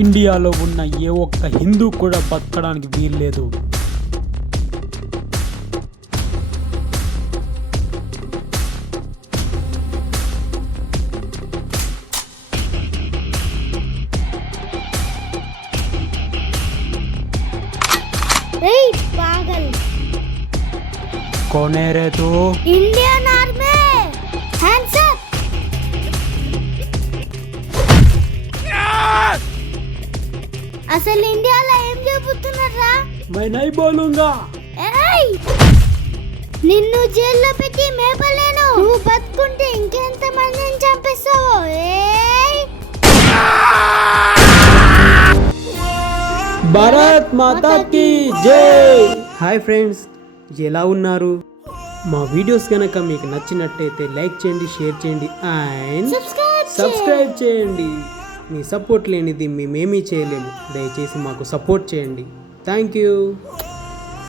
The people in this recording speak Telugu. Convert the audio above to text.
ఇండియాలో ఉన్న ఏ ఒక్క హిందూ కూడా బతకడానికి వీల్లేదు. पागल कौन है रे तू? Indian army hands up. అసలు ఇండియాలో ఏం చెబుతున్నారా? मैं नहीं बोलूंगा. ఏయ్, నిన్ను జైల్లో పెట్టి మేపలేను. నువ్వు బతుకుంటే ఇంకెంత మందిని చంపేస్తావో. ఏయ్, భారత్ మాతా కీ జై. హాయ్ ఫ్రెండ్స్, ఎలా ఉన్నారు? మా వీడియోస్ కనుక మీకు నచ్చినట్టయితే లైక్ చేయండి, షేర్ చేయండి అండ్ సబ్స్క్రైబ్ చేయండి. మీ సపోర్ట్ లేనిది మేమేమీ చేయలేము. దయచేసి మాకు సపోర్ట్ చేయండి. Thank you.